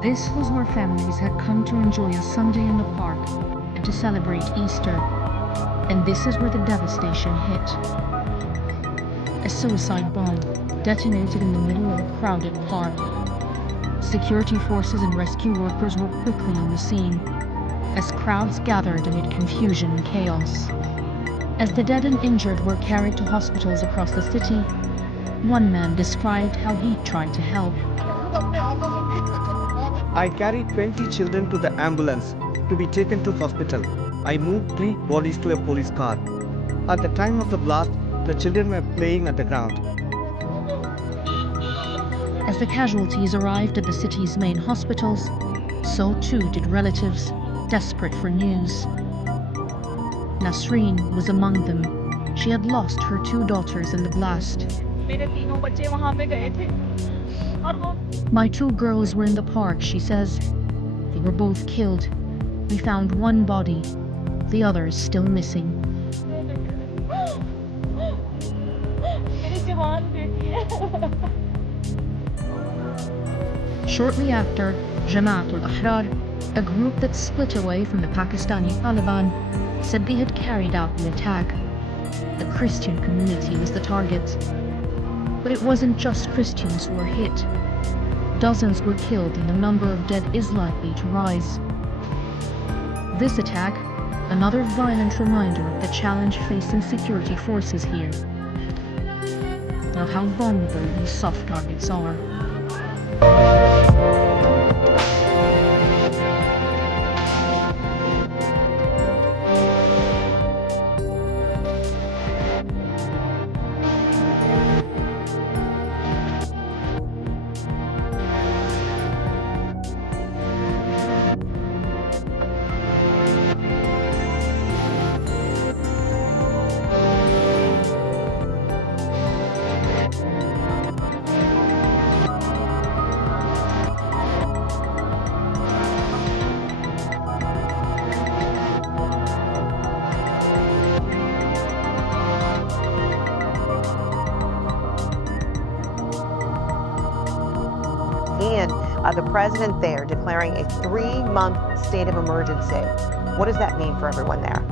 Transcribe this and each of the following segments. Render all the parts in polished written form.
This was where families had come to enjoy a Sunday in the park and to celebrate Easter. And this is where the devastation hit. A suicide bomb detonated in the middle of a crowded park. Security forces and rescue workers were quickly on the scene as crowds gathered amid confusion and chaos. As the dead and injured were carried to hospitals across the city, one man described how he tried to help. I carried 20 children to the ambulance to be taken to hospital. I moved 3 bodies to a police car. At the time of the blast, the children were playing at the ground. As the casualties arrived at the city's main hospitals, so too did relatives, desperate for news. Nasreen was among them. She had lost her 2 daughters in the blast. My 2 girls were in the park, she says. They were both killed. We found 1 body, the others still missing. Shortly after, Jamaat-ul-Ahrar, a group that split away from the Pakistani Taliban, said they had carried out the attack. The Christian community was the target. But it wasn't just Christians who were hit. Dozens were killed and the number of dead is likely to rise. This attack, another violent reminder of the challenge facing security forces here, of how vulnerable these soft targets are. And the president there declaring a 3-month state of emergency. What does that mean for everyone there?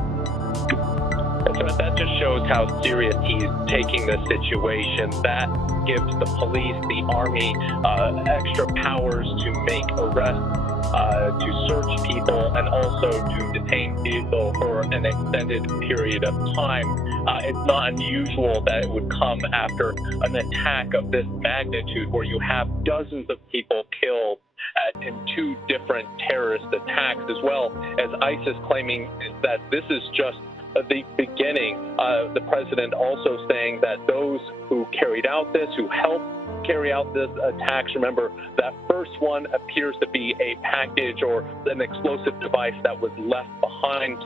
So that just shows how serious he's taking the situation. That gives the police, the army, extra powers to make arrests, to search people, and also to detain people for an extended period of time. It's not unusual that it would come after an attack of this magnitude, where you have dozens of people killed in 2 different terrorist attacks, as well as ISIS claiming that this is just the beginning. The president also saying that those who carried out this, who helped carry out this attacks, remember that first one appears to be a package or an explosive device that was left behind.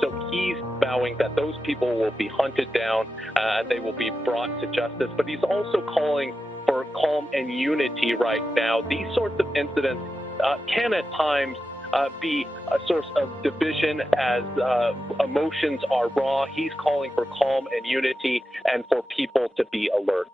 So he's vowing that those people will be hunted down and they will be brought to justice. But he's also calling for calm and unity right now. These sorts of incidents can at times be a source of division as emotions are raw. He's calling for calm and unity and for people to be alert.